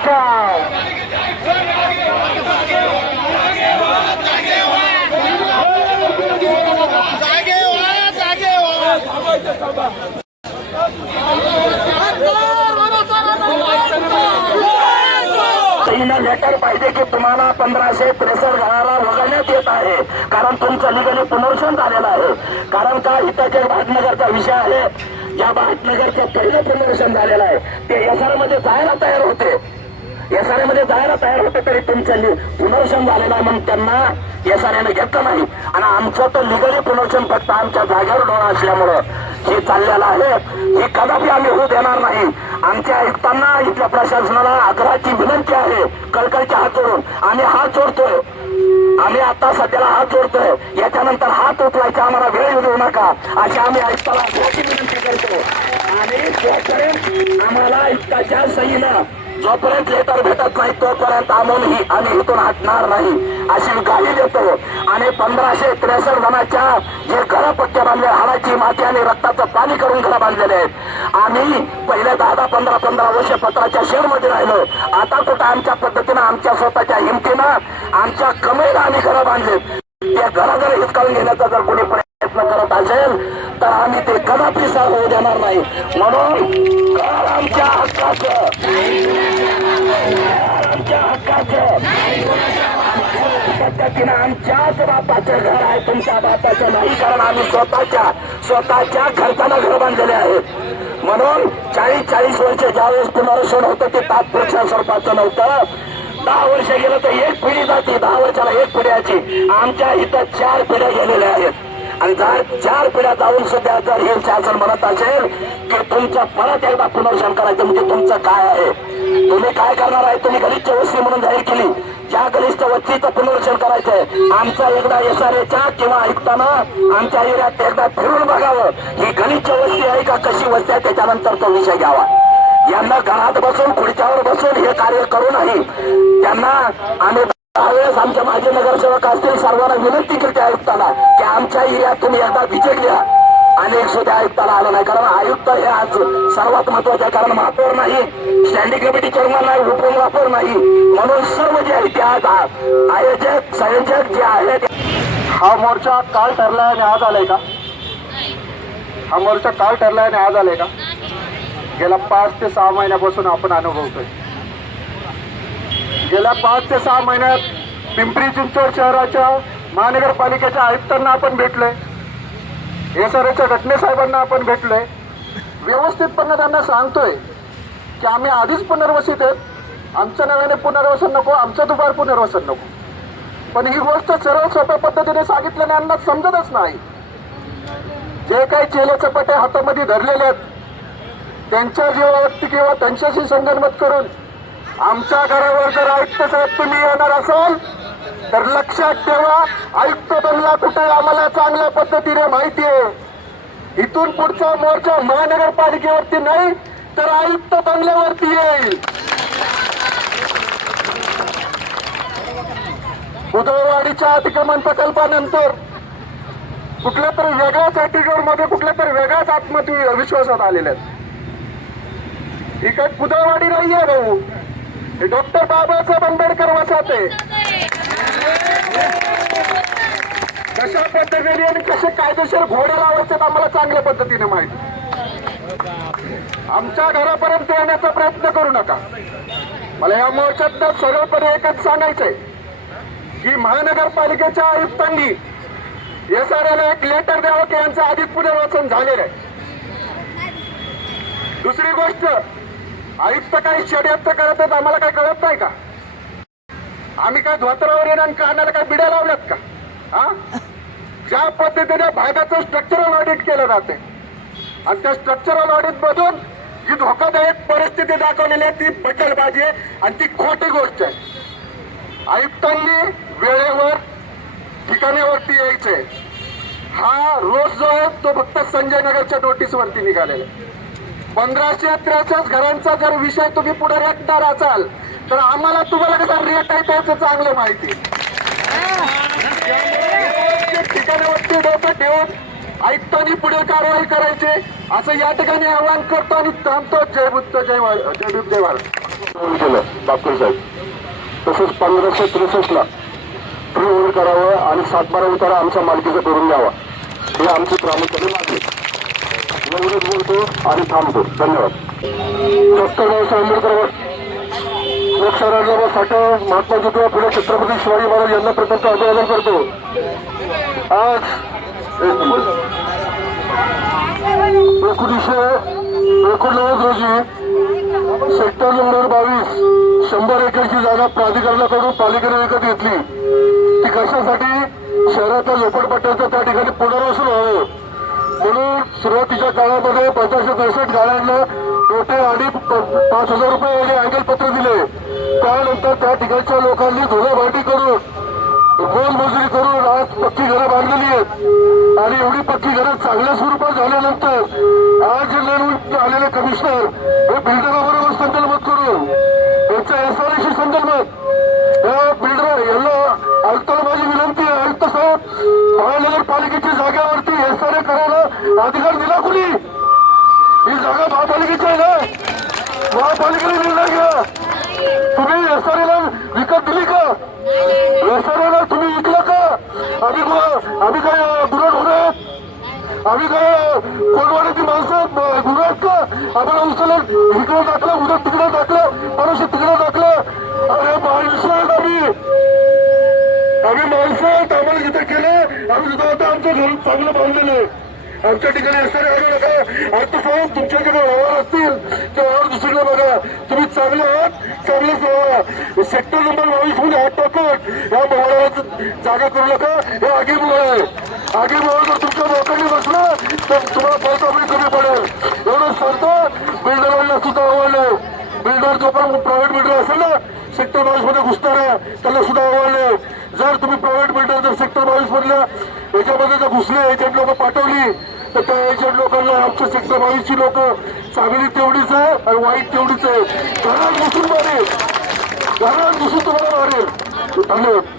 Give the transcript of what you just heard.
बचाव. लेटर पाहिजे की तुम्हाला 1563 घराला वगळण्यात येत आहे, कारण तुमचं लिगली पुनर्वसन झालेलं आहे. कारण का इथं जे भाटनगरचा विषय आहे, ज्या भाटनगरचं पहिलं पुनर्वसन झालेलं आहे ते एसआर मध्ये जायला तयार होते, एसआर मध्ये जायला तयार होते, तरी तुमचं पुनर्वसन झालेलं आहे म्हणून त्यांना एसआरने घेतलं नाही. आणि आमचं तर लिगली पुनर्वसन फक्त आमच्या जागेवर डोळा असल्यामुळं हे चाललेलं आहे. हे कदापि आम्ही होऊ देणार नाही. आमच्या आयुक्तांना इथल्या प्रशासनाला आग्रहाची विनंती आहे, कळकळीचे हात जोडून आम्ही हात जोडतोय. आम्ही आता सध्याला हात जोडतोय, याच्यानंतर हात उचलायचा आम्हाला वेळ देऊ नका अशी आम्ही आयुक्ताला आग्रहाची विनंती करतो. आणि जोपर्यंत आम्हाला आयुक्ताच्या सहीनं जोपर्यंत लेटर भेटत नाही तोपर्यंत आम्ही इथून हटणार नाही अशी ग्वाही देतो. आणि 1563 जणांच्या जे घरं पक्के बांधले, हाडाची माती आणि रक्ताचं पाणी करून घरं बांधलेले आहेत. आम्ही पहिले 10-15 वर्ष पत्राच्या शेडमध्ये राहिलो. आता कुठं आमच्या पद्धतीनं, आमच्या स्वतःच्या हिमतीनं, आमच्या कमाईला आम्ही घरं बांधलेत. त्या घराघर हिसकावून घेण्याचा जर कोणी प्रयत्न करत असेल तर आम्ही ते कदापि सहन होऊ देणार नाही. म्हणून घर आमच्या हक्काचं, आमच्या हक्काचं पद्धतीनं आमच्याच बापाचं घर आहे, तुमच्या बापाचं नाही. कारण आम्ही स्वतःच्या खर्चाला घर बांधलेले आहेत. म्हणून 40 वर्ष ज्यावेळेस पुनर्वसन होतं ते तात्पुरत्या स्वरूपाचं नव्हतं. 10 वर्ष गेलं तर एक पिढी जाते, 10 वर्षाला एक पिढ्याची. आमच्या इथं 4 पिढ्या गेलेल्या आहेत. आणि जर 4 पिढ्या जाऊन सुद्धा जर हे शासन म्हणत असेल की तुमचं परत एकदा पुनर्वसन करायचं, म्हणजे तुमचं काय आहे, तुम्ही काय करणार आहे? तुम्ही गलिच्छ वस्ती म्हणून जाहीर केली, ज्या गलिच्छ वस्तीचं पुनर्वसन करायचंय. आमचा एकदा एसआरएच्या किंवा आयुक्तानं आमच्या एरियात एकदा फिरून बघावं, ही गलिच्छ वस्ती आहे का कशी वस्ती आहे, त्याच्यानंतर तो विषय घ्यावा. यांना घरात बसून खुर्च्यावर बसून हे कार्य करू नाही. त्यांना आम्ही त्यावेळेस आमच्या माजी नगरसेवक असतील सर्वांना विनंती केली आयुक्ताला की आमच्या एरियात तुम्ही एकदा विजय द्या. अनेक सुद्धा आयुक्ताला आलं नाही. कारण आयुक्त हे आज सर्वात महत्वाचं आहे. कारण महापौर नाही, स्टँडिंग कमिटी चेअरमन नाही, उपमहापौर नाही. म्हणून सर्व जे आहे ते आज आयोजक संयोजक जे आहेत. हा मोर्चा काल ठरलाय आणि आज आलाय का? हा मोर्चा काल ठरलाय आणि आज आलाय का? गेल्या 5 ते 6 महिन्यापासून आपण अनुभवतोय. गेल्या 5 ते 6 महिन्यात पिंपरी चिंचवड शहराच्या महानगरपालिकेच्या आयुक्तांना आपण भेटलोय, एसआरएच्या घटने साहेबांना आपण भेटलोय. व्यवस्थितपणे त्यांना सांगतोय की आम्ही आधीच पुनर्वसित आहेत, आमच्या नव्याने पुनर्वसन नको, आमचं दुबार पुनर्वसन नको. पण ही गोष्ट सरळ सोप्या पद्धतीने सांगितल्याने यांना समजतच नाही. जे काही चेले चपाटे हातामध्ये धरलेले आहेत त्यांच्या जीवावरती किंवा त्यांच्याशी संगनमत करून आमच्या घरावर जर आयुक्त साहेब तुम्ही येणार असाल तर लक्षात ठेवा, आयुक्त बंगला कुठे आम्हाला चांगल्या पद्धतीने माहिती आहे. इथून पुढचा मोर्चा महानगरपालिकेवरती नाही तर आयुक्त बंगल्यावरती येईल. बुधवारवाडीच्या अतिक्रमण प्रकल्पानंतर कुठल्या तरी वेगळ्याच ऍटिट्यूड मध्ये कुठल्या तरी वेगळ्याच आत्मविश्वासात आलेल्या आहेत. ही काय बुधवारवाडी नाहीये भाऊ, हे डॉक्टर बाबासाहेब आंबेडकर वसाहत आहे. कशा पद्धतीने आणि कसे कायदेशीर घोडे लावायचे आम्हाला चांगल्या पद्धतीने माहिती. आमच्या घरापर्यंत येण्याचा प्रयत्न करू नका. मला या मोर्चात सर्वपणे एकच सांगायचंय की महानगरपालिकेच्या आयुक्तांनी एसआरएला एक लेटर द्यावं की यांचं आधीच पुनर्वसन झालेलं आहे. दुसरी गोष्ट, आयुक्त काही षडयंत्र करत आहेत आम्हाला काही कळत नाही का? आम्ही काय धोत्रावर येणार आणि कानाला काय बिड्या लावल्यात का? हा, ज्या पद्धतीने भागाचं स्ट्रक्चरल ऑडिट केलं जाते आणि त्या स्ट्रक्चरल ऑडिट मधून जी धोकादायक परिस्थिती दाखवलेली आहे ती बटलबाजी आहे आणि ती खोटी गोष्ट आहे. आयुक्तांनी वेळेवर ठिकाणावरती यायचे. हा रोज जो आहे तो फक्त संजय नगरच्या नोटीसवरती निघालेला आहे. 1563 घरांचा जर विषय तुम्ही पुढे रेटणार असाल तर आम्हाला तुम्हाला कसा रेट आहे त्याचं चांगलं माहिती. ठिकाणावरती डोकं ठेवून आयुक्तांनी पुढे कारवाई करायची असं या ठिकाणी आवाहन करतो आणि थांबतो. जय बुद्ध, जय भारत. केलं डॉक्टर साहेब. तसंच 1563ला फ्री होल्ड करावं आणि 7-12 उतारा आमच्या मालकीचा करून द्यावा, हे आमची प्रामुख्याने मागणी. एवढंच बोलतो आणि थांबतो. धन्यवाद. डॉक्टर बाबासाहेब आंबेडकर लोकशाहीराजा साठे महात्मा ज्योतिबा फुले छत्रपती शिवाजी महाराज यांना प्रथमचं अभिवादन करतो. आज 1989 रोजी सेक्टर नंबर 22 100 एकरची जागा प्राधिकरणाकडून पालिकेने विकत घेतली. ती कशासाठी? शहरातल्या झोपडपट्ट्यांचं त्या ठिकाणी पुनर्वसन व्हावं म्हणून सुरुवातीच्या काळामध्ये 1563 गाड्यांना टोटे आणि 5,000 रुपये अँगल पत्र दिले. त्यानंतर त्या ठिकाणच्या लोकांनी धुलाभाटी करून मोलमजुरी करून आज पक्की घरं बांधलेली आहेत. आणि एवढी पक्की घरं चांगल्या स्वरूपात झाल्यानंतर आज निवडून आलेले कमिशनर हे बिल्डराबरोबर संकल्पत करून त्यांच्या SRA संकल्पत या बिल्डर यांना आयुक्ताला माझी विनंती आहे, आयुक्त साहेब, महानगरपालिकेच्या जागेवरती SRA करायला अधिकार दिला कुणी? ही जागा महापालिकेची आहे ना? महापालिकेने निर्णय घ्या. तुम्ही SRAला विकत दिली का? SRAला तुम्ही विकला का? आम्ही काय गुन्हा होणार? आम्ही काय कोणवाड्याची माणसं गुन्हा आहेत का? आम्हाला उचलून इकडे टाकलं, उद्या तिकडे टाकलं, परत तिकडे टाकलं. अरे माणसं आहेत आम्ही माणसं आहेत. आम्हाला जिथे केलं आम्ही तिथं आता आमचं घर चांगलं बांधलेलं आहे. आमच्या ठिकाणी असणारे आले नका. आता साहेब तुमच्याकडे व्यवहार असतील ते व्यवहार दुसरीकडे बघा. तुम्ही चांगले आहात, चांगलंच राहा. सेक्टर नंबर 22 मध्ये हात टाकत या मोहळाला जागा करू नका. हे आगीमुळे आहे. आगीमुळे जर तुमच्या लोकांनी बसलं तर तुम्हाला पैसा कमी पडेल. एवढं सांगतो. बिल्डरांना सुद्धा आव्हान आहे. बिल्डर जो पण प्रायव्हेट बिल्डर असेल ना सेक्टर 22 मध्ये घुसणारा त्याला सुद्धा आव्हान आहे. जर तुम्ही प्रायव्हेट बिल्डर जर सेक्टर 22 मधल्या याच्यामध्ये जर घुसले, एजंट लोक पाठवली तर त्या एजंट लोकांना आमच्या सेक्टर 22 ची लोक चांगली तेवढीच आहे आणि वाईट तेवढीच आहे. घरात घुसून मारेल, घरात घुसून तुम्हाला मारेल. धन्यवाद.